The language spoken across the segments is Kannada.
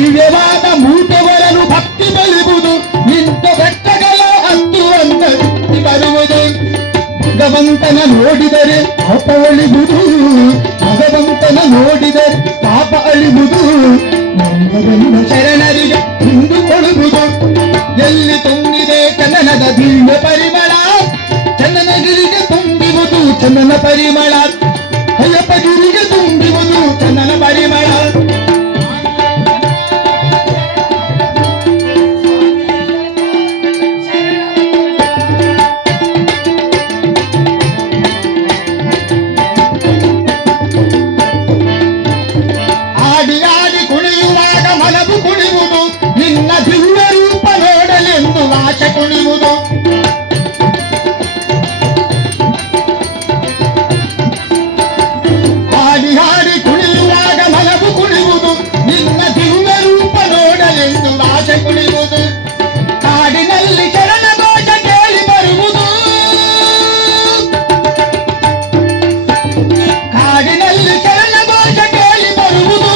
ದಿವ್ಯವಾದ ಮೂಟೆವರನು ಭಕ್ತಿ ಬಲಿಬುದು ನಿಂತ ಬೆಟ್ಟಗಳ ಹತ್ತುವಂತ ಬರುವುದು. ಭಗವಂತನ ನೋಡಿದರೆ ಪಾಪ ಅಳಿಬುದು, ಭಗವಂತನ ನೋಡಿದರೆ ಪಾಪ ಅಳಿಬುದು. ನಂಬವೆಲ್ಲ ಶರಣರಿಗೆ ಹಿಂದುಕೊಳ್ಳುವುದು. ಎಲ್ಲಿ ತುಂಬಿದೆ ಚಂದನದ ದಿವ್ಯ ಪರಿಮಳ, ಚಂದನಗಿರಿಗೆ ತುಂಬಿವುದು ಚಂದನ ಪರಿಮಳ. ಅಯ್ಯಪ್ಪಗಿರಿಗೆ ತುಂಬಿವುದು ಚಂದನ ಪರಿಮಳ. ಆಡಿ ಆಡಿ ಕುಣಿಯುವಾಗ ಮನವು ಕುಣಿಯುವುದು, ನಿನ್ನ ದಿವ್ಯ ರೂಪ ನೋಡಲೆಂದು ಆಶೆ ಕುಣಿಯುವುದು. ಆಡಿ ಆಡಿ ಕುಣಿಯುವಾಗ ಮನವು ಕುಣಿಯುವುದು, ನಿನ್ನ ದಿವ್ಯ ರೂಪ ನೋಡಲೆಂದು ಆಶೆ ಕುಣಿಯುವುದು. ಕಾಡಿನಲ್ಲಿ ಶರಣ ಘೋಷ ಕೇಳಿ ಬರುವುದು, ಕಾಡಿನಲ್ಲಿ ಶರಣ ಘೋಷ ಕೇಳಿ ಬರುವುದು.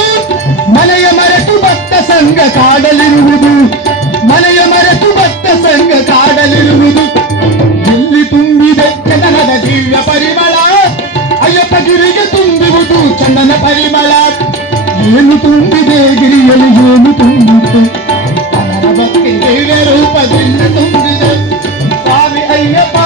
ಮನೆಯ ಮರೆತು ಭಕ್ತ ಸಂಘ ಕಾಡಲಿರುವುದು, ಮನೆಯ ಮರೆತು ಭಕ್ತ ಸಂಘ ಕಾಡಲಿರುವುದು. ಎಲ್ಲಿ ತುಂಬಿದೆ ಚಂದನದ ದಿವ್ಯ ಪರಿಮಳ, ಅಯ್ಯಪ್ಪಗಿರಿಗೆ ತುಂಬಿರುವುದು ಚಂದನ ಪರಿಮಳ. ಏನು ತುಂಬಿದೆ ಗಿರಿಯಲ್ಲಿ, ಏನು ತುಂಬಿದೆ ಅವರ ಭಕ್ತಿ ದಿವ್ಯ ರೂಪದಿಂದ ತುಂಬಿದೆ. ಸ್ವಾಮಿ ಅಯ್ಯಪ್ಪ.